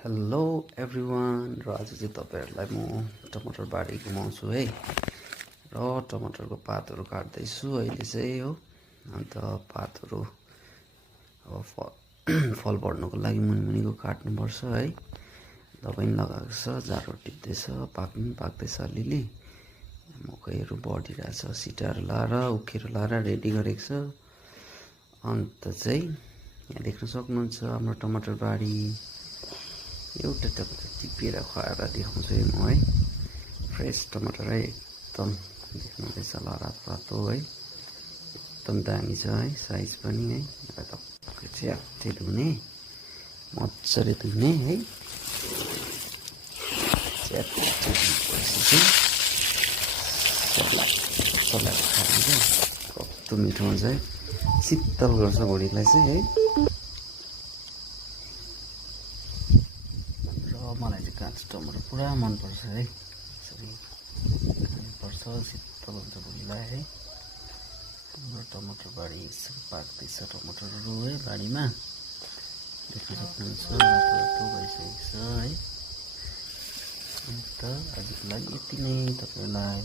hello everyone र आज चाहिँ तपाईहरुलाई म टमाटर बारी घुमाउँछु है र टमाटरको पातहरु काट्दैछु अहिले चाहिँ हो अन्त पातहरु अब फल बढ्नको लागि मुनिमुनिको काट्नु पर्छ है दबाई लगाएको छ जाडो टिप्दैछ पाक्नु पाक्दैछ अलिअलि मकैहरु बढिरहेछ सिटाहरु लाएर उखेरो लाएर रेडी गरेको छ अन्त चाहिँ यहाँ देख्न सक्नुहुन्छ हाम्रो टमाटर बारी एउटा टमाटर टिपेर खुवाएर देखाउँछु म है फ्रेस टमाटर है एकदम देख्नुहुँदैछ ल रातो रातो है एकदम दामी छ है साइज पनि है एउटा टक्कै च्याप्टे धुने मज्जाले धुने है च्याप्टे धुएपछि चाहिँ सलाद खानु चाहिँ कस्तो मिठो हुन्छ है शीतल गर्छ बडीलाई चाहिँ है मलाई चाहिँ काँचो टमाटर पुरा मनपर्छ है यसरी खानुपर्छ शीतल हुन्छ बडीलाई है हाम्रो टमाटर बारी यसरी पाक्दैछ टमाटरहरू है बारीमा देख्न सक्नुहुन्छ रातो रातो भइसकेको छ है अन्त आजको लागि यति नै तपाईहरुलाई